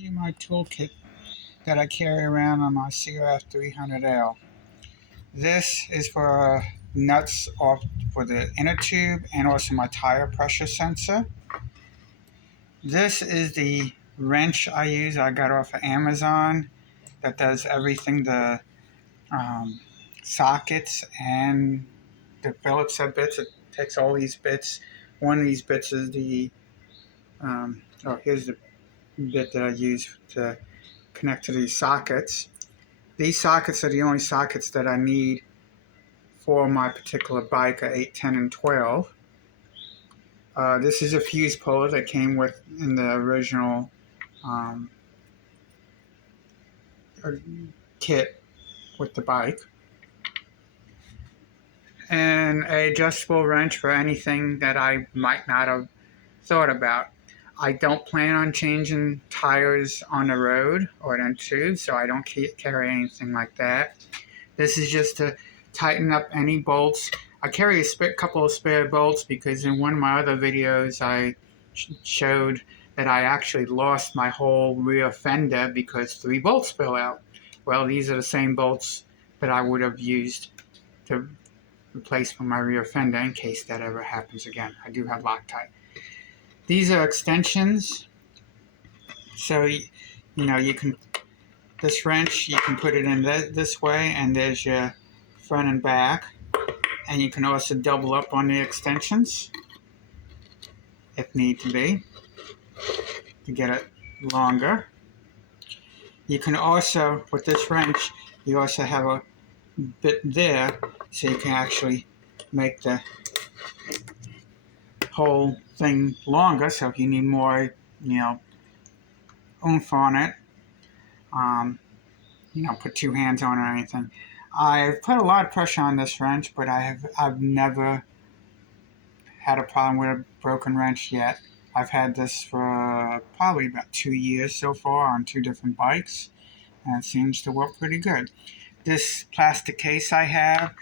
you my toolkit that I carry around on my CRF 300L. This is for nuts off for the inner tube and also my tire pressure sensor. This is the wrench I use. I got off of Amazon that does everything, the sockets and the Phillips head bits. It takes all these bits. One of these bits is the here's the bit that I use to connect to these sockets. These sockets are the only sockets that I need for my particular bike, a 8, 10, and 12. This is a fuse puller that came with in the original kit with the bike. And an adjustable wrench for anything that I might not have thought about. I don't plan on changing tires on the road or in tubes, so I don't carry anything like that. This is just to tighten up any bolts. I carry a couple of spare bolts because in one of my other videos I showed that I actually lost my whole rear fender because 3 bolts fell out. Well, these are the same bolts that I would have used to replace for my rear fender in case that ever happens again. I do have Loctite. These are extensions, so you can, this wrench you can put it in this way, and there's your front and back, and you can also double up on the extensions if need to be to get it longer. You can also, with this wrench, you also have a bit there so you can actually make the whole thing longer. So if you need more, oomph on it, put 2 hands on it or anything. I've put a lot of pressure on this wrench, but I've never had a problem with a broken wrench yet. I've had this for probably about 2 years so far on 2 different bikes, and it seems to work pretty good. This plastic case I have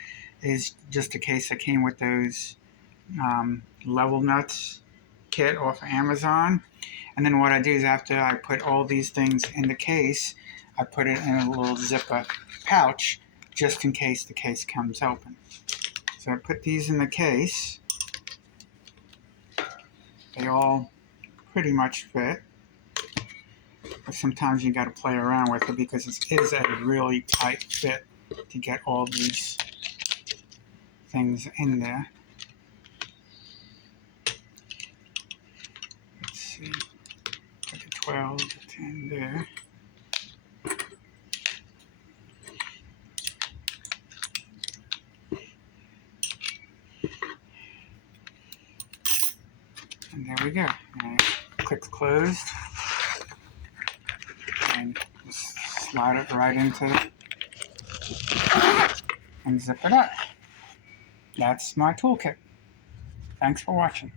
is just a case that came with those level nuts kit off Amazon. And then what I do is after I put all these things in the case, I put it in a little zipper pouch just in case the case comes open. So I put these in the case. They all pretty much fit. But sometimes you got to play around with it because it is a really tight fit to get all these things in there. Let's see, put the 12, the 10 there. And there we go. And it clicks closed. And just slide it right into it and zip it up. That's my toolkit. Thanks for watching.